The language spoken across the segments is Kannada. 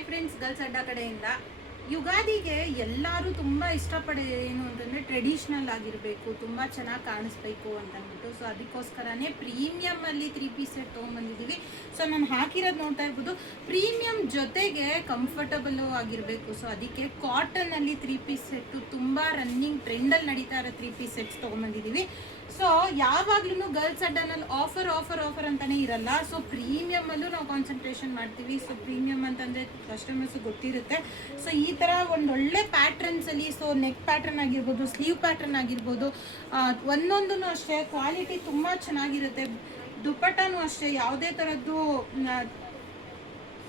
ಹಾಯ್ ಫ್ರೆಂಡ್ಸ್, ಗರ್ಲ್ಸ್ ಅಡ್ಡ ಕಡೆಯಿಂದ ಯುಗಾದಿಗೆ ಎಲ್ಲರೂ ತುಂಬ ಇಷ್ಟಪಡೋದು ಏನು ಅಂತಂದರೆ ಟ್ರೆಡಿಷ್ನಲ್ ಆಗಿರಬೇಕು, ತುಂಬ ಚೆನ್ನಾಗಿ ಕಾಣಿಸ್ಬೇಕು ಅಂತಂದ್ಬಿಟ್ಟು. ಸೊ ಅದಕ್ಕೋಸ್ಕರನೇ ಪ್ರೀಮಿಯಮಲ್ಲಿ 3 ಪೀಸ್ ಸೆಟ್ ತೊಗೊಂಬಂದಿದ್ದೀವಿ. ಸೊ ನಾನು ಹಾಕಿರೋದು ನೋಡ್ತಾ ಇರ್ಬೋದು, ಪ್ರೀಮಿಯಂ ಜೊತೆಗೆ ಕಂಫರ್ಟಬಲ್ಲು ಆಗಿರಬೇಕು. ಸೊ ಅದಕ್ಕೆ ಕಾಟನಲ್ಲಿ 3 ಪೀಸ್ ಸೆಟ್ಟು ತುಂಬ ರನ್ನಿಂಗ್ ಟ್ರೆಂಡಲ್ಲಿ ನಡೀತಾ ಇರೋ 3 ಪೀಸ್ ಸೆಟ್ಸ್ ತೊಗೊಂಬಂದಿದ್ದೀವಿ. ಸೊ ಯಾವಾಗ್ಲೂ ಗರ್ಲ್ಸ್ ಅಡ್ಡನಲ್ಲಿ ಆಫರ್ ಅಂತಾನೆ ಇರಲ್ಲ. ಸೊ ಪ್ರೀಮಿಯಮಲ್ಲೂ ನಾವು ಕಾನ್ಸಂಟ್ರೇಷನ್ ಮಾಡ್ತೀವಿ. ಸೊ ಪ್ರೀಮಿಯಮ್ ಅಂತಂದರೆ ಕಸ್ಟಮರ್ಸ್ ಗೊತ್ತಿರುತ್ತೆ. ಸೊ ಈ ಥರ ಒಂದೊಳ್ಳೆ ಪ್ಯಾಟ್ರನ್ಸಲ್ಲಿ, ಸೊ ನೆಕ್ ಪ್ಯಾಟ್ರನ್ ಆಗಿರ್ಬೋದು, ಸ್ಲೀವ್ ಪ್ಯಾಟ್ರನ್ ಆಗಿರ್ಬೋದು, ಒಂದೊಂದೂ ಅಷ್ಟೇ ಕ್ವಾಲಿಟಿ ತುಂಬ ಚೆನ್ನಾಗಿರುತ್ತೆ. ದುಪ್ಪಟ್ಟನೂ ಅಷ್ಟೇ ಯಾವುದೇ ಥರದ್ದು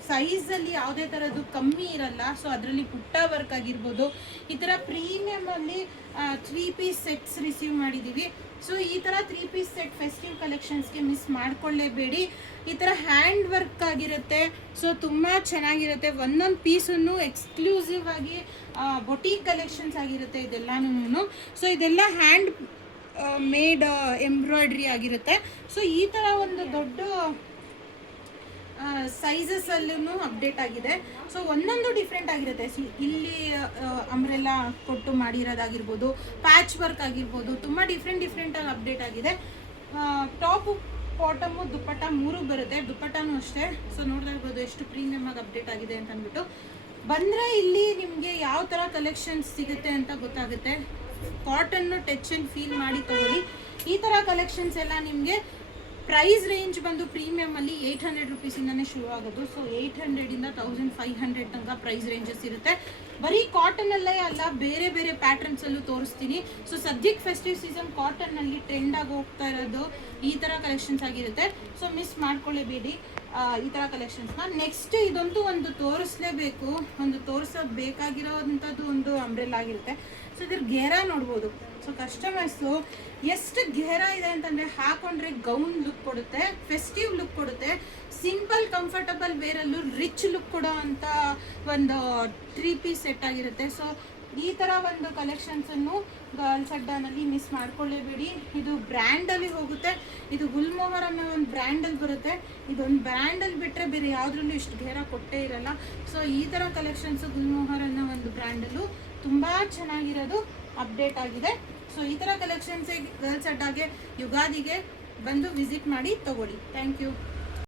ಸೈಜಲ್ಲಿ ಯಾವುದೇ ಥರದ್ದು ಕಮ್ಮಿ ಇರಲ್ಲ. ಸೊ ಅದರಲ್ಲಿ ಪುಟ್ಟ ವರ್ಕ್ ಆಗಿರ್ಬೋದು, ಈ ಥರ ಪ್ರೀಮಿಯಮಲ್ಲಿ 3 ಪೀಸ್ ಸೆಟ್ಸ್ ರಿಸೀವ್ ಮಾಡಿದ್ದೀವಿ. ಸೊ ಈ ಥರ 3 ಪೀಸ್ ಸೆಟ್ ಫೆಸ್ಟಿವ್ ಕಲೆಕ್ಷನ್ಸ್ಗೆ ಮಿಸ್ ಮಾಡ್ಕೊಳ್ಳೇಬೇಡಿ. ಈ ಥರ ಹ್ಯಾಂಡ್ ವರ್ಕ್ ಆಗಿರುತ್ತೆ. ಸೊ ತುಂಬ ಚೆನ್ನಾಗಿರುತ್ತೆ. ಒಂದೊಂದು ಪೀಸನ್ನು ಎಕ್ಸ್ಕ್ಲೂಸಿವ್ ಆಗಿ ಬೊಟೀಕ್ ಕಲೆಕ್ಷನ್ಸ್ ಆಗಿರುತ್ತೆ ಇದೆಲ್ಲನೂ. ಸೊ ಇದೆಲ್ಲ ಹ್ಯಾಂಡ್ ಮೇಡ್ ಎಂಬ್ರಾಯ್ಡ್ರಿ ಆಗಿರುತ್ತೆ. ಸೊ ಈ ಥರ ಒಂದು ದೊಡ್ಡ ಸೈಜಸಲ್ಲೂ ಅಪ್ಡೇಟ್ ಆಗಿದೆ. ಸೊ ಒಂದೊಂದು ಡಿಫ್ರೆಂಟ್ ಆಗಿರುತ್ತೆ. ಇಲ್ಲಿ ಅಂಬ್ರೆಲ್ಲಾ ಕೊಟ್ಟು ಮಾಡಿರೋದಾಗಿರ್ಬೋದು, ಪ್ಯಾಚ್ ವರ್ಕ್ ಆಗಿರ್ಬೋದು, ತುಂಬ ಡಿಫ್ರೆಂಟಾಗಿ ಅಪ್ಡೇಟ್ ಆಗಿದೆ. ಟಾಪು, ಬಾಟಮು, ದುಪ್ಪಟ್ಟ 3 ಬರುತ್ತೆ. ದುಪ್ಪಟ್ಟನೂ ಅಷ್ಟೇ. ಸೊ ನೋಡ್ತಾ ಇರ್ಬೋದು ಎಷ್ಟು ಪ್ರೀಮಿಯಮ್ ಆಗಿ ಅಪ್ಡೇಟ್ ಆಗಿದೆ ಅಂತ ಅಂದ್ಬಿಟ್ಟು. ಬಂದರೆ ಇಲ್ಲಿ ನಿಮಗೆ ಯಾವ ಥರ ಕಲೆಕ್ಷನ್ಸ್ ಸಿಗುತ್ತೆ ಅಂತ ಗೊತ್ತಾಗುತ್ತೆ. ಕಾಟನ್ನು ಟಚ್ ಆ್ಯಂಡ್ ಫೀಲ್ ಮಾಡಿ ತೊಗೊಳ್ಳಿ. ಈ ಥರ ಕಲೆಕ್ಷನ್ಸ್ ಎಲ್ಲ ನಿಮಗೆ ಪ್ರೈಸ್ ರೇಂಜ್ ಬಂದು ಪ್ರೀಮಿಯಮಲ್ಲಿ 800 ರುಪೀಸಿಂದನೇ ಶುರು ಆಗೋದು. ಸೊ 800ಇಂದ 1500 ತನಕ ಪ್ರೈಸ್ ರೇಂಜಸ್ ಇರುತ್ತೆ. ಬರೀ ಕಾಟನಲ್ಲೇ ಅಲ್ಲ, ಬೇರೆ ಬೇರೆ ಪ್ಯಾಟ್ರನ್ಸಲ್ಲೂ ತೋರಿಸ್ತೀನಿ. ಸೊ ಸದ್ಯಕ್ಕೆ ಫೆಸ್ಟಿವ್ ಸೀಸನ್ ಕಾಟನ್ನಲ್ಲಿ ಟ್ರೆಂಡಾಗಿ ಹೋಗ್ತಾ ಇರೋದು ಈ ಥರ ಕಲೆಕ್ಷನ್ಸ್ ಆಗಿರುತ್ತೆ. ಸೊ ಮಿಸ್ ಮಾಡ್ಕೊಳ್ಳೇಬೇಡಿ ಈ ಥರ ಕಲೆಕ್ಷನ್ಸ್ನ. ನೆಕ್ಸ್ಟ್ ಇದಂತೂ ಒಂದು ತೋರಿಸ್ಲೇಬೇಕು, ಒಂದು ತೋರಿಸಬೇಕಾಗಿರೋವಂಥದ್ದು ಒಂದು ಅಂಬ್ರೆಲ್ಲಾ ಆಗಿರುತ್ತೆ. ಸೊ ಇದ್ರ ಘೇರ ನೋಡ್ಬೋದು. ಸೊ ಕಸ್ಟಮರ್ಸು ಎಷ್ಟು ಘೇರ ಇದೆ ಅಂತಂದರೆ ಹಾಕೊಂಡ್ರೆ ಗೌನ್ ಲುಕ್ ಕೊಡುತ್ತೆ, ಫೆಸ್ಟಿವ್ ಲುಕ್ ಕೊಡುತ್ತೆ, ಸಿಂಪಲ್ ಕಂಫರ್ಟಬಲ್ ವೇರಲ್ಲೂ ರಿಚ್ ಲುಕ್ ಕೊಡೋ ಅಂಥ ಒಂದು 3 ಪೀಸ್ ಸೆಟ್ ಆಗಿರುತ್ತೆ. ಸೊ ಈ ಥರ ಒಂದು ಕಲೆಕ್ಷನ್ಸನ್ನು ಗರ್ಲ್ಸ್ ಅಡ್ಡಾನಲ್ಲಿ ಮಿಸ್ ಮಾಡ್ಕೊಳ್ಳೇಬೇಡಿ. ಇದು ಬ್ರ್ಯಾಂಡಲ್ಲಿ ಹೋಗುತ್ತೆ. ಇದು ಗುಲ್ಮೋಹರ್ ಅನ್ನೋ ಒಂದು ಬ್ರ್ಯಾಂಡಲ್ಲಿ ಬರುತ್ತೆ. ಇದೊಂದು ಬ್ರ್ಯಾಂಡಲ್ಲಿ ಬಿಟ್ಟರೆ ಬೇರೆ ಯಾವುದ್ರಲ್ಲೂ ಇಷ್ಟು ಘೇರ ಕೊಟ್ಟೇ ಇರಲ್ಲ. ಸೊ ಈ ಥರ ಕಲೆಕ್ಷನ್ಸು ಗುಲ್ಮೋಹರ್ ಅನ್ನೋ ಒಂದು ಬ್ರ್ಯಾಂಡಲ್ಲೂ ತುಂಬ ಚೆನ್ನಾಗಿರೋದು ಅಪ್ಡೇಟ್ ಆಗಿದೆ. ಸೊ ಈ ಥರ ಕಲೆಕ್ಷನ್ಸಿಗೆ ಗರ್ಲ್ಸ್ ಅಡ್ಡಾಗೆ ಯುಗಾದಿಗೆ ಬಂದು ವಿಸಿಟ್ ಮಾಡಿ ತಗೊಳ್ಳಿ. Thank you.